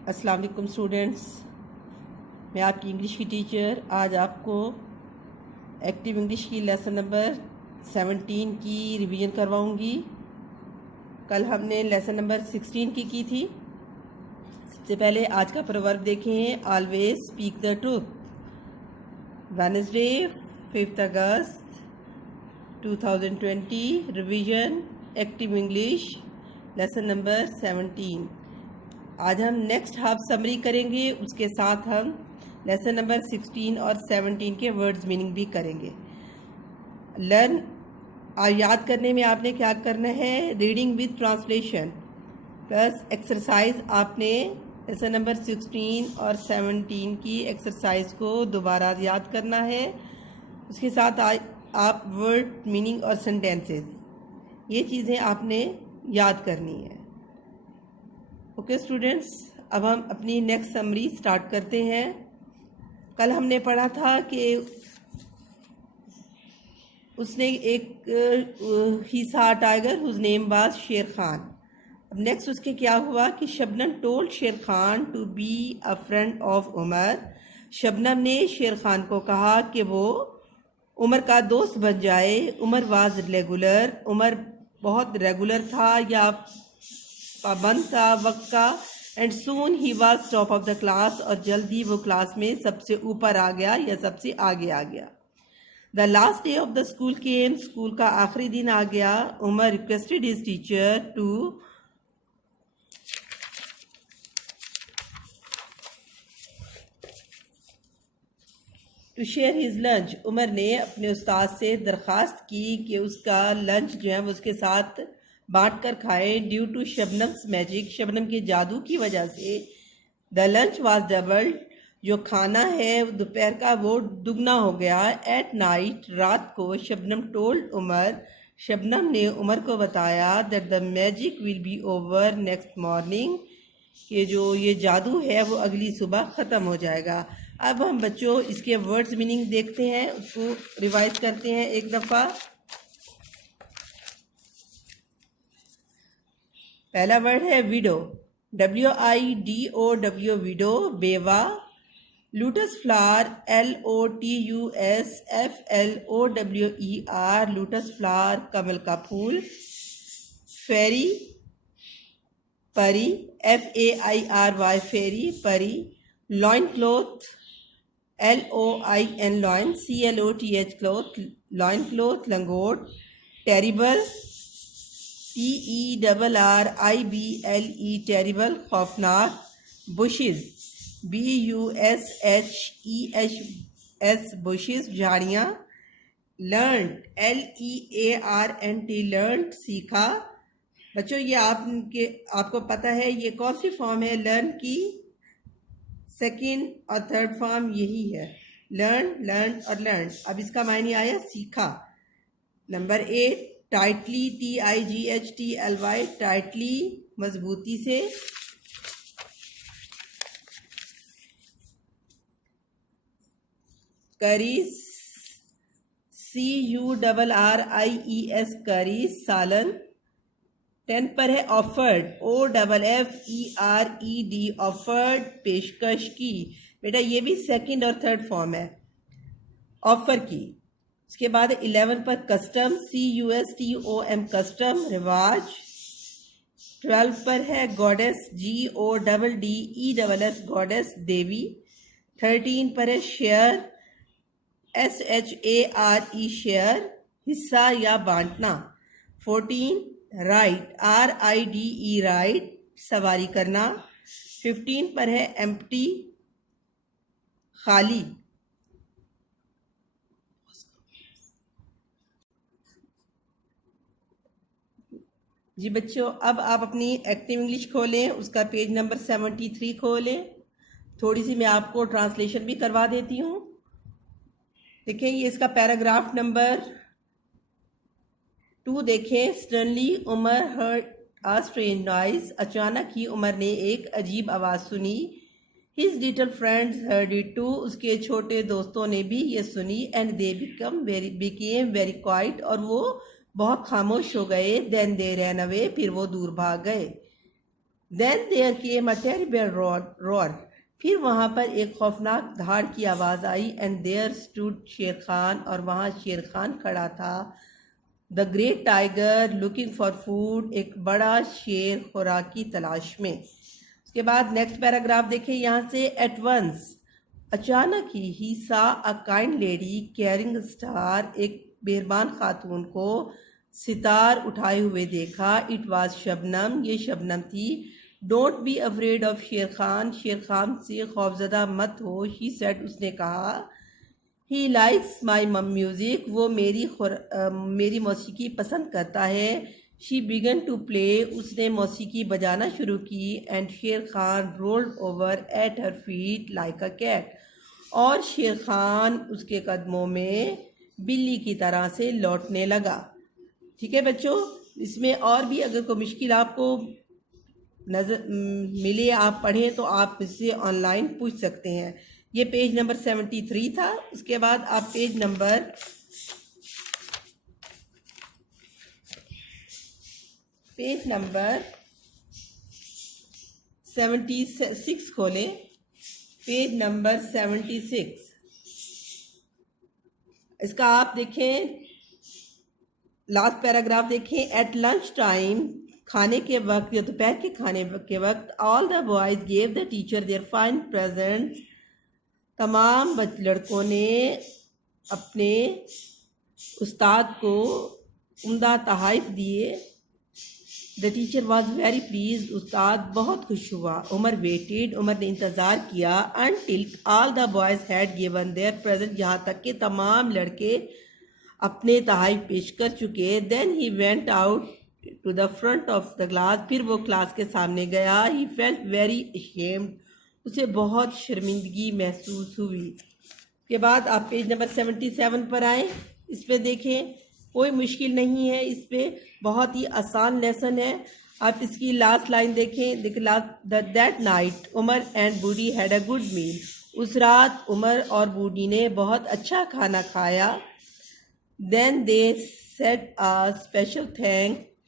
अस्सलाम वालेकुम स्टूडेंट्स, मैं आपकी इंग्लिश की टीचर आज आपको एक्टिव इंग्लिश की लेसन नंबर 17 की रिवीजन करवाऊंगी। कल हमने लेसन नंबर 16 की थी। सबसे पहले आज का प्रोवर्ब देखें, always speak the truth. Wednesday 5 August 2020 revision active English lesson number 17। आज हम नेक्स्ट हाफ समरी करेंगे, उसके साथ हम लेसन नंबर 16 और 17 के वर्ड्स मीनिंग भी करेंगे। लर्न याद करने में आपने क्या करना है, reading with translation plus exercise. आपने लेसन नंबर 16 और 17 की एक्सरसाइज को दोबारा याद करना है। उसके साथ आप वर्ड मीनिंग और सेंटेंसेस, ये चीज़ें आपने याद करनी है। ओके स्टूडेंट्स, अब हम अपनी नेक्स्ट समरी स्टार्ट करते हैं। कल हमने पढ़ा था कि उसने एक ही सा टाइगर हुज नेम वाज शेर खान। अब नेक्स्ट उसके क्या हुआ कि Shabnam told Sher Khan to be a friend of Umar. Shabnam ने शेर खान को कहा कि वो उमर का दोस्त बन जाए। उमर वाज रेगुलर, उमर बहुत रेगुलर था या पाबंद था वक्त का। And soon he was top of the class, और जल्दी वो क्लास में सबसे ऊपर आ गया या सबसे आगे आ गया। The last day of the school came, school का आखिरी दिन आ गया। Umar requested his teacher to share his lunch. Umar ने अपने उस्ताद से दरख्वास्त की कि उसका लंच जो है वो उसके साथ बांट कर खाए। ड्यू टू शबनम्स मैजिक, शबनम के जादू की वजह से द लंच वाज डबल्ड, जो खाना है दोपहर का वो दुगना हो गया। एट नाइट, रात को, शबनम टोल्ड उमर, शबनम ने उमर को बताया that the magic will be over next morning, कि जो ये जादू है वो अगली सुबह ख़त्म हो जाएगा। अब हम बच्चों इसके वर्ड्स मीनिंग देखते हैं, उसको रिवाइज करते हैं एक दफ़ा। पहला वर्ड है विडो, WIDO, विडो, बेवा। Lotus flower, LOTUSFLOWER, lotus flower, कमल का फूल। फेरी, परी, FAIRY, फेरी, परी। Loin cloth, LOIN, loin, CLOTH, cloth, loin cloth, लंगोट। टेरिबल, TERRIBLE, टेरिबल, खौफनाक। बुशेस, BUSHES, बुशेस, झाड़ियाँ। लर्न, LEARNT, लर्न, सीखा। बच्चों ये आपको पता है ये कौन सी फॉर्म है लर्न की? सेकंड और थर्ड फॉर्म यही है, लर्न, लर्न और लर्न। अब इसका मायने आया सीखा। नंबर 8, टाइटली, TIGHTLY, टाइटली, मजबूती से। करीज, CURRIES, करीज, सालन। 10 पर है ऑफर्ड, OFFERED, ऑफर्ड, पेशकश की। बेटा ये भी सेकंड और थर्ड फॉर्म है ऑफर की। उसके बाद 11 पर कस्टम, CUSTOM, कस्टम, रिवाज। 12 पर है गॉडेस, GODDESS, गॉडेस, देवी। 13 पर है शेयर, SHARE, शेयर, हिस्सा या बांटना। 14 राइट, RIDE, राइट, सवारी करना। 15 पर है एम्प्टी, खाली। जी बच्चों, अब आप अपनी एक्टिव इंग्लिश खोलें, उसका पेज नंबर 73 खोलें। थोड़ी सी मैं आपको ट्रांसलेशन भी करवा देती हूँ। देखें ये इसका पैराग्राफ नंबर 2 देखें। Suddenly Umar heard a strange noise, अचानक ही उमर ने एक अजीब आवाज़ सुनी। His little friends heard it too, उसके छोटे दोस्तों ने भी ये सुनी। And they became very quiet, और वो बहुत खामोश हो गए। देन दे रैन अवे, फिर वो दूर भाग गए। Then there came a terrible roar, फिर वहाँ पर एक खौफनाक धाड़ की आवाज़ आई। एंड देयर स्टूड शेर खान, और वहाँ शेर खान खड़ा था। The great tiger looking for food, एक बड़ा शेर खुराक की तलाश में। उसके बाद नेक्स्ट पैराग्राफ देखें यहाँ से। एट वंस, अचानक ही सा a kind lady carrying star, एक मेहरबान खातून को सितार उठाए हुए देखा। इट वाज शबनम, ये शबनम थी। डोंट बी अफ्रेड ऑफ शेर खान, शेर खान से खौफजदा मत हो। शी सेड, उसने कहा। ही लाइक्स माई म्यूज़िक, वो मेरी मौसीकी पसंद करता है। शी बिगन टू प्ले, उसने मौसीकी बजाना शुरू की। And Sher Khan rolled over at her feet like a cat, और शेर खान उसके कदमों में बिल्ली की तरह से लौटने लगा। ठीक है बच्चों, इसमें और भी अगर कोई मुश्किल आपको नजर मिले, आप पढ़ें, तो आप इससे ऑनलाइन पूछ सकते हैं। ये पेज नंबर 73 था। उसके बाद आप पेज नंबर 76 खोलें। पेज नंबर 76, इसका आप देखें, लास्ट पैराग्राफ देखें। एट लंच टाइम, खाने के वक्त या दोपहर के खाने के वक्त, all the boys gave the teacher their fine present, तमाम लड़कों ने अपने उस्ताद को उम्दा तोहफ़े दिए। The teacher was very pleased, उस्ताद बहुत खुश हुआ। उमर वेटेड, उमर ने इंतज़ार किया। Until all the boys had given there present, यहाँ तक कि तमाम लड़के अपने तोहफ़े पेश कर चुके। Then he went out to the front of the class, फिर वो क्लास के सामने गया। ही फेल्ट वेरी अशेम्ड, उसे बहुत शर्मिंदगी महसूस हुई। के बाद आप पेज नंबर 77 पर आए। इस पे देखें, कोई मुश्किल नहीं है, इस पे बहुत ही आसान लेसन है। आप इसकी लास्ट लाइन देखें। That night Umar and Buddy had a good meal, उस रात उमर और बूडी ने बहुत अच्छा खाना खाया। Then they said a special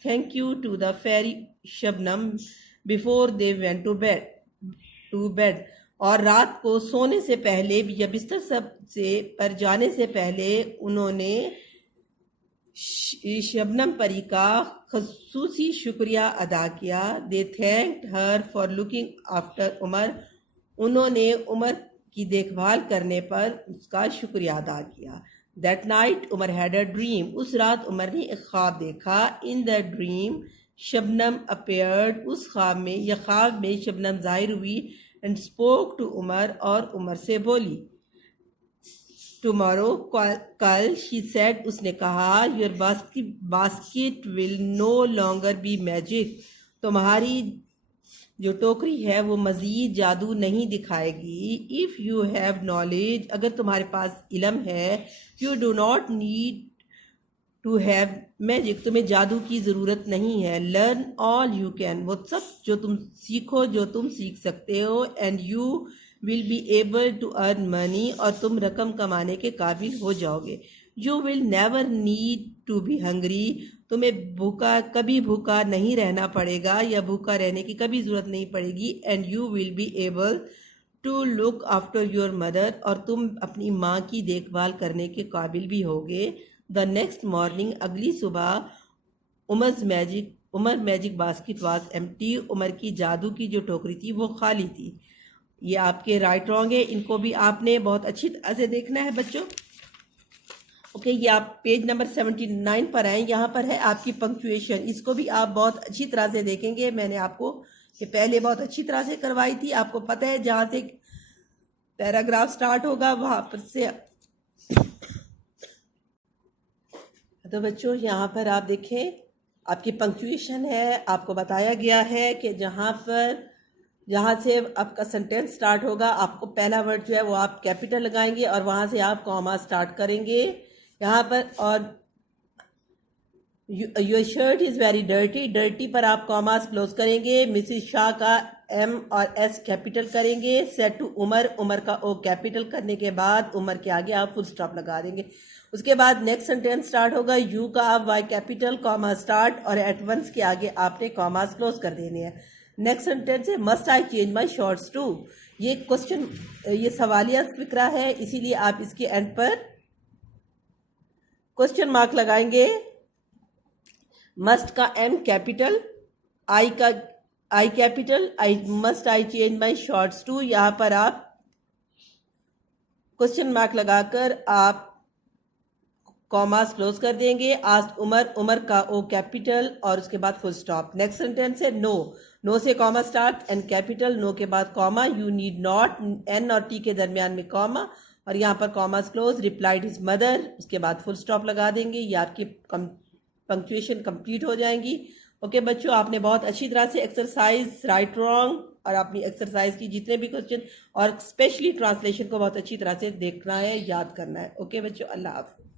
thank you to the fairy Shabnam before they went to bed, और रात को सोने से पहले या बिस्तर से पर जाने से पहले उन्होंने शबनम परी का खसूसी शुक्रिया अदा किया। They thanked her for looking after Umar, उन्होंने उमर की देखभाल करने पर उसका शुक्रिया अदा किया। That night Umar had a dream, उस रात उमर ने एक ख्वाब देखा। In the dream Shabnam appeared, उस ख्वाब में या ख्वाब में शबनम जाहिर हुई। एंड स्पोक टू उमर, और उमर से बोली। टुमारो, कल, शी सेड, उसने कहा। Your basket will no longer be magic, तुम्हारी जो टोकरी है वो मज़ीद जादू नहीं दिखाएगी। इफ़ यू हैव नॉलेज, अगर तुम्हारे पास इल्म है। You do not need to have magic, तुम्हें जादू की ज़रूरत नहीं है। लर्न ऑल यू कैन, वो सब जो तुम सीखो जो तुम सीख सकते हो। And you will be able to earn money, और तुम रकम कमाने के काबिल हो जाओगे। You will never need to be hungry, तुम्हें कभी भूखा नहीं रहना पड़ेगा या भूखा रहने की कभी ज़रूरत नहीं पड़ेगी। And you will be able to look after your mother, और तुम अपनी माँ की देखभाल करने के काबिल भी होगे। द नेक्स्ट मॉर्निंग, अगली सुबह, Umar magic basket was empty, Umar की जादू की जो टोकरी थी वो खाली थी। ये आपके राइट रॉन्ग है, इनको भी आपने बहुत अच्छी तरह से देखना है बच्चों। ओके, ये आप पेज नंबर 79 पर आए। यहाँ पर है आपकी पंक्चुएशन, इसको भी आप बहुत अच्छी तरह से देखेंगे। मैंने आपको ये पहले बहुत अच्छी तरह से करवाई थी, आपको पता है जहाँ से पैराग्राफ स्टार्ट होगा वहाँ पर से। तो बच्चों यहाँ पर आप देखें, आपकी पंक्चुएशन है। आपको बताया गया है कि जहाँ से आपका सेंटेंस स्टार्ट होगा, आपको पहला वर्ड जो है वो आप कैपिटल लगाएंगे और वहाँ से आप कॉमा स्टार्ट करेंगे यहाँ पर। और your shirt is very dirty, dirty पर आप कॉमास क्लोज करेंगे। मिसिस शाह का एम और एस कैपिटल करेंगे। सेड टू उमर, उमर का ओ कैपिटल करने के बाद उमर के आगे आप फुल स्टॉप लगा देंगे। उसके बाद नेक्स्ट सेंटेंस स्टार्ट होगा। यू का आप वाई कैपिटल कॉमा स्टार्ट, और एट वंस के आगे आपने कॉमास क्लोज कर देने हैं। नेक्स्ट सेंटेंस है must I change my shorts too. ये क्वेश्चन, ये सवालिया फिक्रा है, इसीलिए आप इसके एंड पर क्वेश्चन मार्क लगाएंगे। मस्ट का एम कैपिटल, आई का I capital, I change my shorts too, यहां पर आप क्वेश्चन मार्क लगाकर आप कॉमास क्लोज कर देंगे। आस्ट उमर, उमर का ओ कैपिटल और उसके बाद फुल स्टॉप। नेक्स्ट सेंटेंस है नो, नो से comma start, N capital, no के बाद comma, you need not, N और टी के दरमियान में कॉमा और यहाँ पर commas close. Replied his mother, उसके बाद फुल स्टॉप लगा देंगे। ये आपकी पंक्चुएशन कंप्लीट हो जाएंगी। ओके बच्चों, आपने बहुत अच्छी तरह से एक्सरसाइज राइट रॉन्ग और अपनी एक्सरसाइज की जितने भी क्वेश्चन और स्पेशली ट्रांसलेशन को बहुत अच्छी तरह से देखना है, याद करना है। ओके बच्चों, अल्लाह हाफ़िज़।